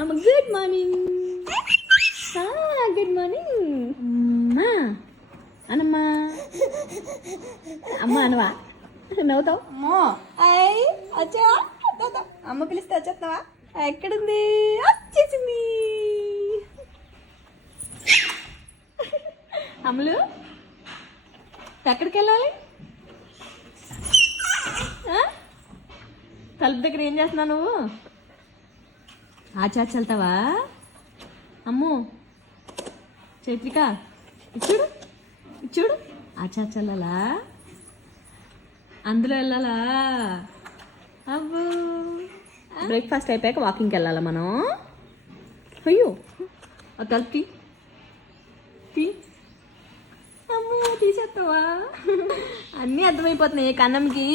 అమ్మ good morning. Good morning అమ్మా. అనమ్మా అమ్మ అనవా, నవ్వుతావు. అమ్మో అయ్యి వచ్చా, అమ్మ పిలిస్తే వచ్చేస్తావా? ఎక్కడుంది? వచ్చేసింది. అమ్ములు ఎక్కడికి వెళ్ళాలి? తలుపు దగ్గర ఏం చేస్తున్నావు నువ్వు? ఆచార్చి వెళ్తావా? అమ్ము చైత్రిక ఇచ్చుడు ఇచ్చుడు, ఆచార్చి వెళ్ళాలా? అందులో వెళ్ళాలా? అబ్బో బ్రేక్ఫాస్ట్ అయిపోయాక వాకింగ్కి వెళ్ళాలా మనం? అయ్యో ఆ తలుపు తీ. అమ్మో తీసేస్తావా? అన్నీ అర్థమైపోతున్నాయి కన్నంకి.